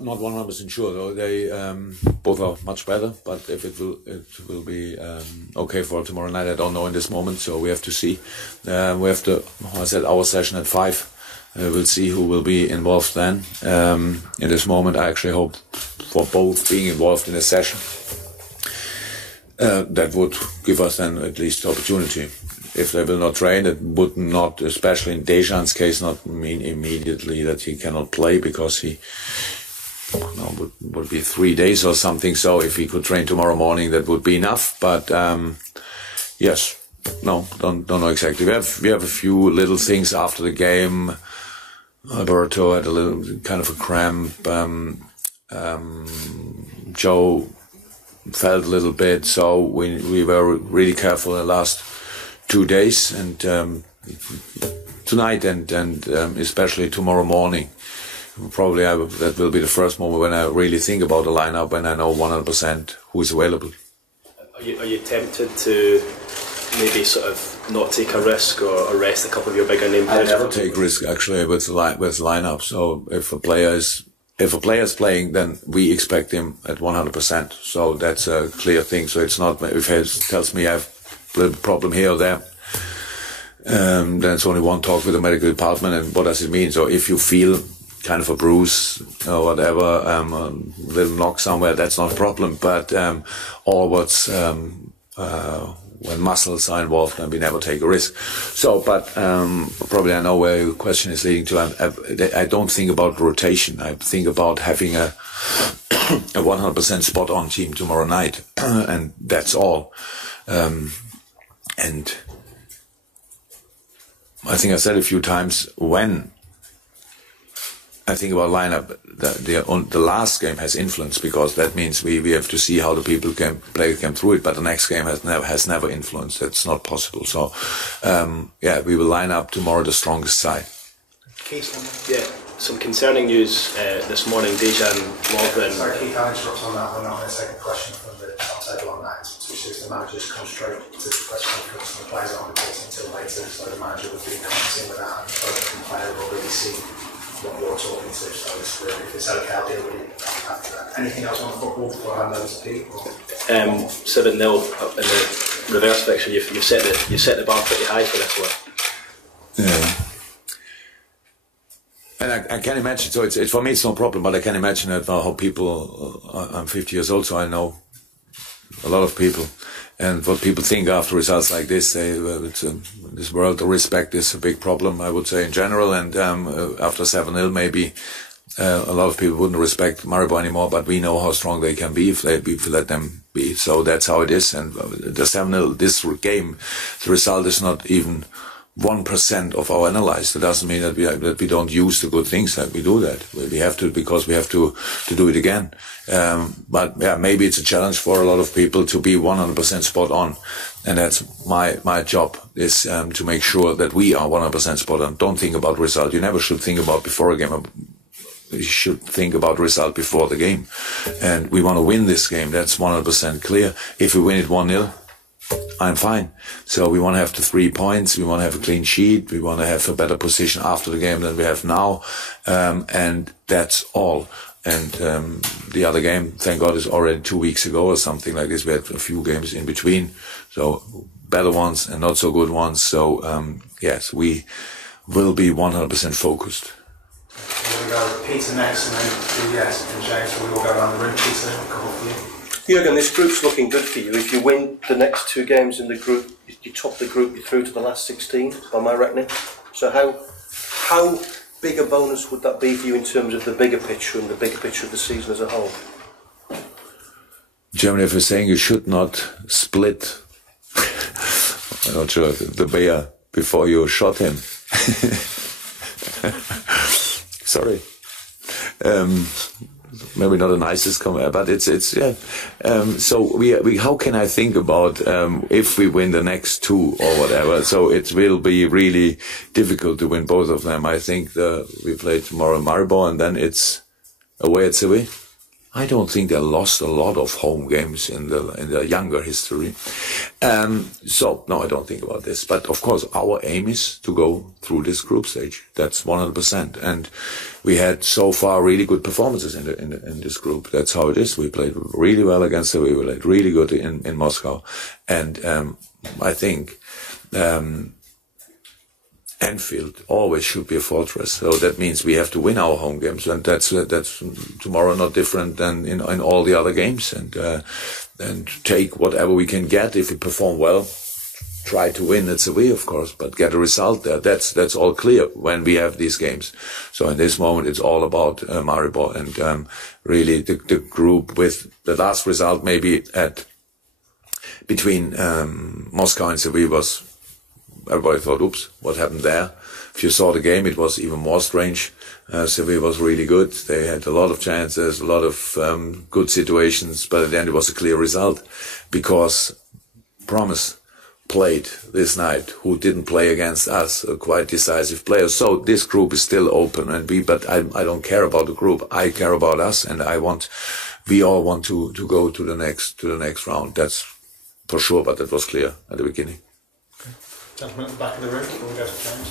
Not 100% sure though. They both are much better, but if it will be okay for tomorrow night, I don't know in this moment. So we have to see. We have to. I said our session at 5. We'll see who will be involved then. In this moment, I actually hope for both being involved in a session. That would give us then at least the opportunity. If they will not train, it would not, especially in Dejan's case, not mean immediately that he cannot play because he would be 3 days or something. So if he could train tomorrow morning, that would be enough. But yes, no, don't know exactly. We have a few little things after the game. Alberto had a little kind of a cramp. Joe felt a little bit, so we were really careful in the last 2 days, and tonight and especially tomorrow morning. Probably that will be the first moment when I really think about the lineup, when I know 100% who is available. Are you tempted to maybe sort of not take a risk or rest a couple of your bigger name players? I never take risk actually with lineup. So if a player is playing, then we expect him at 100%. So that's a clear thing. So it's not if he tells me I have a little problem here or there, then it's only one talk with the medical department. And what does it mean? So if you feel kind of a bruise or whatever, a little knock somewhere, that's not a problem. But all what's when muscles are involved, then we never take a risk. So, but probably I know where your question is leading to. I don't think about rotation. I think about having a 100% spot-on team tomorrow night, and that's all. And I think I said a few times, when I think about lineup, the last game has influence, because that means we have to see how the people can play through it. But the next game has never influenced. That's not possible. So yeah, we will line up tomorrow the strongest side. Yeah, some concerning news this morning. Dejan Lovren. Sorry, Keith, I'll interrupt on that. We're not going to take a question from the top table on that, which is the manager's constraint to the press conference, and the players aren't reporting until later. So the manager would be commenting without having the player already seen what you're talking to. So if it's okay, I'll deal with you after that. Anything else on football before I hand over to Pete? 7-0 up in the reverse fixture. You've set the bar pretty high for this one. Yeah. And I can imagine, so it's for me it's no problem, but I can imagine that how people, I'm 50 years old, so I know a lot of people, and what people think after results like this. This world, the respect is a big problem, I would say, in general, and after 7-0 maybe a lot of people wouldn't respect Maribor anymore, but we know how strong they can be if we let them be. So that's how it is, and the 7-0, this game, the result is not even 1% of our analyze. That doesn't mean that we don't use the good things, that we do that. We have to, because we have to do it again. But yeah, maybe it's a challenge for a lot of people to be 100% spot on. And that's my job, is to make sure that we are 100% spot on. Don't think about result. You never should think about before a game. You should think about result before the game. And we want to win this game. That's 100% clear. If we win it 1-0, I'm fine. So we want to have the 3 points, we want to have a clean sheet, we want to have a better position after the game than we have now, and that's all. And the other game, thank God, is already 2 weeks ago or something like this. We had a few games in between, so better ones and not so good ones. So yes, we will be 100% focused. We'll go Peter next, and then yes, and James. So we will go around the room. Peter, a couple for you. Jürgen, this group's looking good for you. If you win the next 2 games in the group, you top the group, you're through to the last 16, by my reckoning. So how big a bonus would that be for you in terms of the bigger picture and the bigger picture of the season as a whole? Germany, if you're saying you should not split, I'm not sure, the bear before you shot him. Sorry. Maybe not the nicest comment, but it's yeah. So we how can I think about if we win the next 2 or whatever? So it will be really difficult to win both of them. I think we play tomorrow in Maribor, and then it's away at Seville. I don't think they lost a lot of home games in the younger history. So no, I don't think about this. But of course, our aim is to go through this group stage. That's 100%. And we had so far really good performances in this group. That's how it is. We played really well against them. We played really good in Moscow. And I think Anfield always should be a fortress. So that means we have to win our home games, and that's tomorrow not different than in all the other games. And take whatever we can get. If we perform well, try to win. It's a way, of course, but get a result there. That's all clear when we have these games. So in this moment, it's all about Maribor, and really the group with the last result maybe between Moscow and Seville was. Everybody thought, oops, what happened there? If you saw the game, it was even more strange. Seville was really good. They had a lot of chances, a lot of good situations, but at the end it was a clear result because Promise played this night, who didn't play against us, a quite decisive player. So this group is still open, but I don't care about the group. I care about us, and we all want to go to the next round. That's for sure, but that was clear at the beginning. Gentlemen at the back of the room, before we go to James.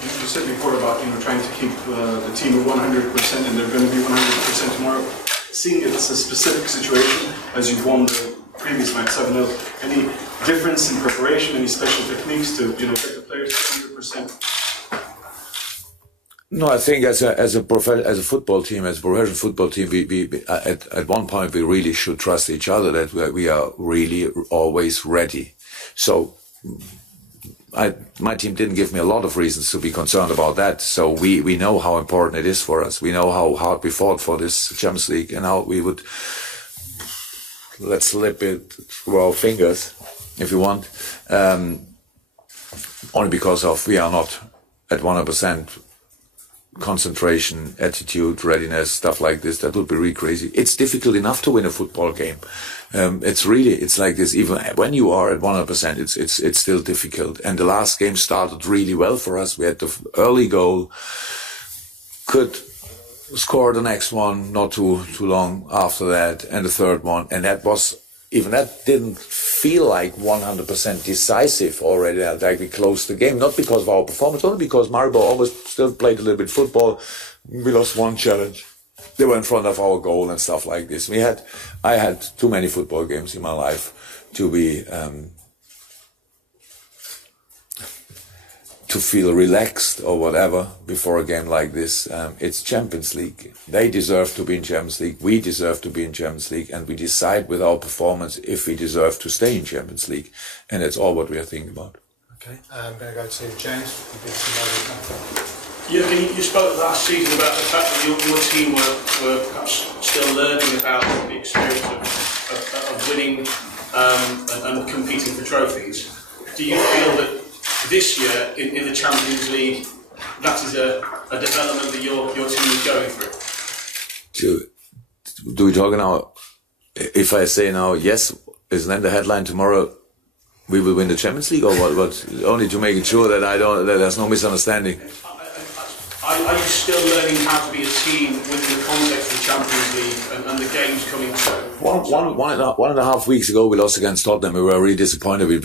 You said before about trying to keep the team at 100%, and they're going to be 100% tomorrow. Seeing it's a specific situation, as you've won the previous match 7-0, any difference in preparation, any special techniques to get the players to 100%? No, I think as a football team, as a professional football team, we at one point we really should trust each other that we are really always ready. So my team didn't give me a lot of reasons to be concerned about that. So we know how important it is for us. We know how hard we fought for this Champions League, and how we would let's slip it through our fingers, if you want, only because we are not at 100%. Concentration, attitude, readiness, stuff like this. That would be really crazy. It's difficult enough to win a football game. It's like this. Even when you are at 100%, it's still difficult. And the last game started really well for us. We had the early goal, could score the next one not too long after that, and the third one, and that didn't feel like 100% decisive already. Like we closed the game, not because of our performance, only because Maribor always still played a little bit football. We lost one challenge. They were in front of our goal and stuff like this. I had too many football games in my life to be to feel relaxed or whatever before a game like this. It's Champions League. They deserve to be in Champions League. We deserve to be in Champions League, and we decide with our performance if we deserve to stay in Champions League. And that's all what we are thinking about. Okay, I'm going to go to James. You spoke last season about the fact that your team were perhaps still learning about the experience of winning and competing for trophies. Do you feel that this year in the Champions League, that is a development that your team is going through? Do we talk now? If I say now yes, isn't that the headline tomorrow? We will win the Champions League, or what? Only to make it sure that that there's no misunderstanding. Are you still learning how to be a team within the context of the Champions League and the games coming through? One and a half weeks ago, we lost against Tottenham. We were really disappointed. We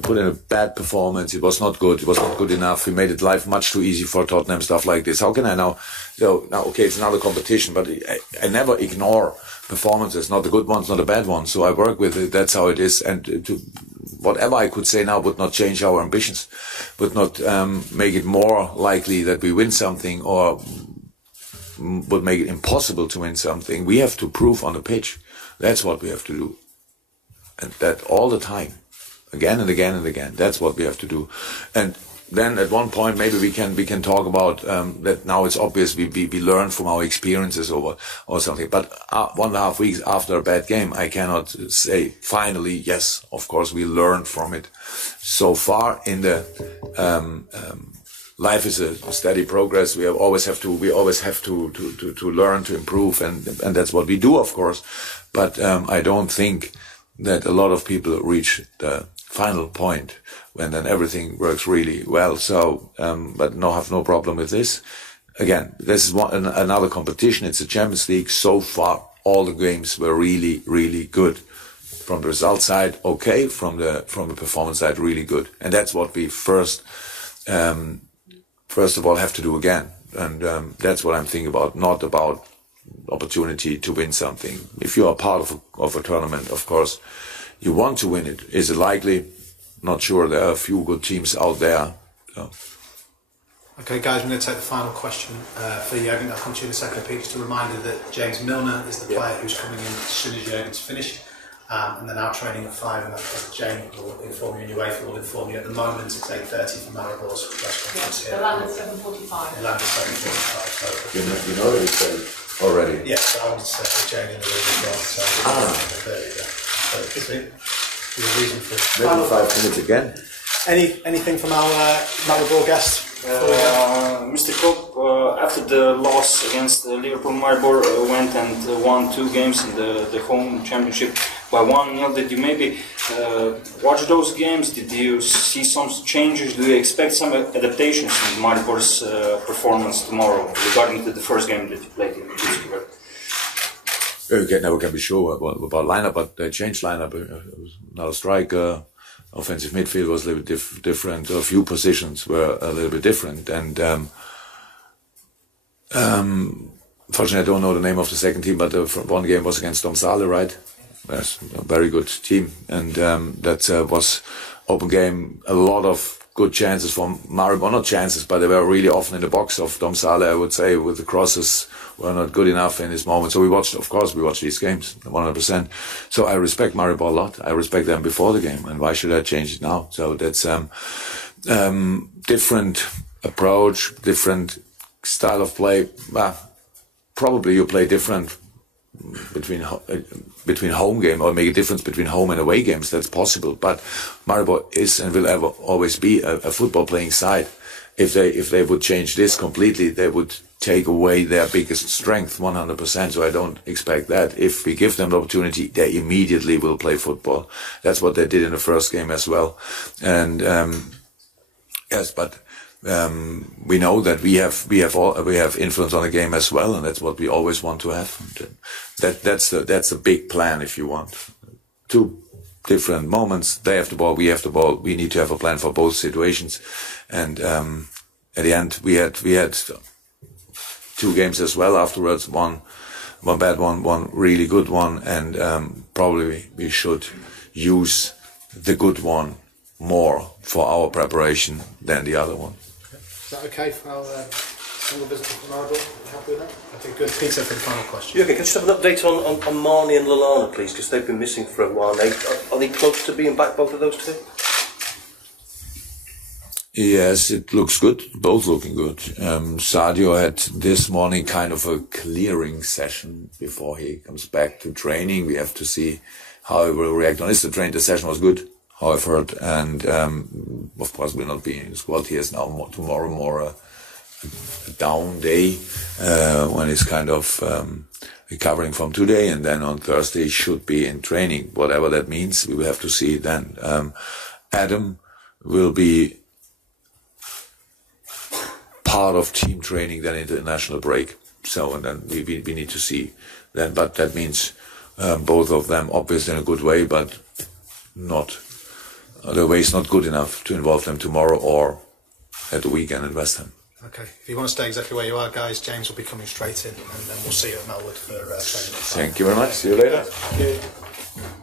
put in a bad performance. It was not good. It was not good enough. We made it life much too easy for Tottenham, stuff like this. How can I now? So now, okay, it's another competition, but I never ignore performances, not the good ones, not the bad ones. So I work with it. That's how it is. And whatever I could say now would not change our ambitions, would not make it more likely that we win something, or would make it impossible to win something. We have to prove on the pitch. That's what we have to do. And that all the time. Again and again and again. That's what we have to do. And then at one point maybe we can talk about that now it's obvious we learn from our experiences or something. But 1.5 weeks after a bad game, I cannot say finally, yes, of course we learned from it. So far in the life is a steady progress. We always have to learn, to improve, and that's what we do, of course. But I don't think that a lot of people reach the final point when then everything works really well. So, but have no problem with this. again, this is another competition. It's a Champions League. So far, all the games were really, really good. From the result side, okay. From the performance side, really good. And that's what we first of all have to do again. And that's what I'm thinking about. Not about opportunity to win something. If you are part of a tournament, of course, you want to win it. Is it likely? Not sure. There are a few good teams out there. So. Okay, guys, I'm going to take the final question for Jürgen. I'll come to you in a second, Pete. Just a reminder that James Milner is the player who's coming in as soon as Jürgen's finished. And then our training at 5, and James will inform you, and UEFA will inform you. At the moment, it's 8:30 for Maribor's press conference here. Milan at 7:45. Milan at 7:45. So You know what he said already? yes, I wanted to say Jane in the room as well. So there you go. So it could be a reason for Maybe 5 minutes again. anything from our Maribor guest? Mr. Klopp, after the loss against Liverpool, Maribor went and won 2 games in the home championship by 1-0. Did you maybe watch those games? Did you see some changes? Do you expect some adaptations in Maribor's performance tomorrow regarding to the first game that you played in this year? Never can be sure about lineup, but they changed lineup. Now striker. Offensive midfield was a little bit different. A few positions were a little bit different, and unfortunately, I don't know the name of the second team, but one game was against Domsale, right? Yes, a very good team, and that was open game. A lot of good chances from Maribor, not chances, but they were really often in the box of Domsale, I would say, with the crosses were not good enough in this moment. So we watched these games 100%. So I respect Maribor a lot. I respect them before the game, and why should I change it now? So that's different approach, different style of play. Probably you play different between home game, or make a difference between home and away games. That's possible, but Maribor is and will always be a football playing side. If they would change this completely, they would take away their biggest strength 100%. So I don't expect that. If we give them the opportunity, they immediately will play football. That's what they did in the first game as well. And yes, but we know that we have influence on the game as well, and that's what we always want to have. That's a big plan, if you want. 2 different moments. They have the ball, we have the ball. We need to have a plan for both situations. And at the end, we had 2 games as well afterwards. One bad one really good one, and probably we should use the good one more for our preparation than the other one. Is that okay for our single visitor from Maribor? Are you happy with that? Okay, good. Peter for the final question. Jürgen, can you just have an update on Marnie and Lallana, please, because they've been missing for a while. Are they close to being back, both of those 2? Yes, it looks good. Both looking good. Sadio had this morning kind of a clearing session before he comes back to training. We have to see how he will react on this. The session was good, how I've heard, and of course will not be in the squad. He has now tomorrow more a down day when he's kind of recovering from today, and then on Thursday he should be in training, whatever that means. We will have to see then. Adam will be part of team training then into the national break. So, and then we need to see then, but that means both of them obviously in a good way, but the way is not good enough to involve them tomorrow or at the weekend in West Ham. Okay, if you want to stay exactly where you are, guys, James will be coming straight in, and then we'll see you at Melwood for training. Thank you very much. See you later. Thank you.